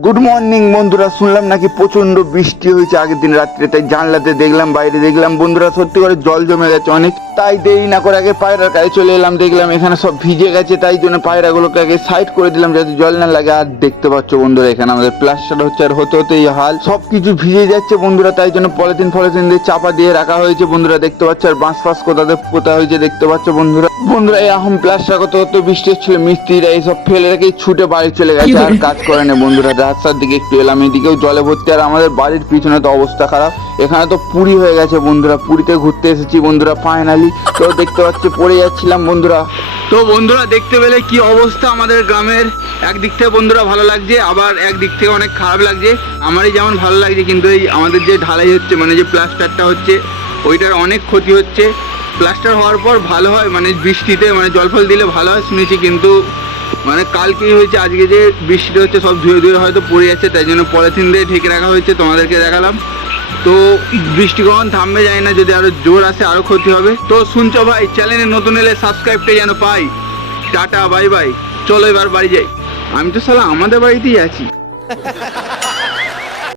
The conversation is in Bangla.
গুড মর্নিং বন্ধুরা, শুনলাম নাকি প্রচন্ড বৃষ্টি হয়েছে আগের দিন রাত্রে, তাই জানলাতে দেখলাম, বাইরে দেখলাম বন্ধুরা সত্যি করে জল জমে গেছে অনেক। তাই দেরি না করে আগে পায়রার কাছে চলে এলাম, দেখলাম এখানে সব ভিজে গেছে, তাই জন্য পায়রাগুলোকে আগে সাইড করে দিলাম যাতে জল না লাগে। আর দেখতে পাচ্ছ বন্ধুরা এখানে আমাদের প্লাস্টার হচ্ছে, আর হতে হতে এই হাল, সবকিছু ভিজে যাচ্ছে বন্ধুরা, তাই জন্য পলিথিন দিয়ে চাপা দিয়ে রাখা হয়েছে বন্ধুরা, দেখতে পাচ্ছ। আর বাঁশ ফাঁস কোথাতে পোতা হয়েছে দেখতে পাচ্ছ বন্ধুরা। এই এখন প্লাস্টার করতে হতে বৃষ্টি হচ্ছিল, মিস্ত্রিরা এইসব ফেলে রেখে ছুটে বাড়ি চলে গেছে, আর কাজ করে না বন্ধুরা। রাস্তার দিকে একটু এলাম, এদিকেও জলে ভর্তি, আর আমাদের বাড়ির পিছনে তো অবস্থা খারাপ, এখানে তো পুরী হয়ে গেছে বন্ধুরা। পুরীতে ঘুরতে এসেছি বন্ধুরা ফাইনালি, তো দেখতে পাচ্ছি পড়ে যাচ্ছিলাম বন্ধুরা। তো বন্ধুরা দেখতে পেলে কি অবস্থা আমাদের গ্রামের, একদিক থেকে বন্ধুরা ভালো লাগছে, আবার একদিক থেকে অনেক খারাপ লাগছে। আমারই যেমন ভালো লাগছে, কিন্তু এই আমাদের যে ঢালাই হচ্ছে, মানে যে প্লাস্টারটা হচ্ছে, ওইটার অনেক ক্ষতি হচ্ছে। প্লাস্টার হওয়ার পর ভালো হয়, মানে বৃষ্টিতে মানে জল ফল দিলে ভালো হয় শুনেছি, কিন্তু মানে কালকেই হয়েছে, আজকে যে বৃষ্টিটা হচ্ছে সব ধুয়ে ধুয়ে হয়তো পড়ে যাচ্ছে, তাই জন্য পলিথিন দিয়ে ঢেকে রাখা হয়েছে, তোমাদেরকে দেখালাম। তো বৃষ্টি কখন থামবে জানি না, যদি আরো জোর আসে আরো ক্ষতি হবে। তো শুনছো ভাই, চ্যানেলে নতুন এলে সাবস্ক্রাইবটা যেন পাই। টাটা বাই বাই, চলো এবার বাড়ি যাই। আমি তো শালা আমাদের বাড়িতেই আছি।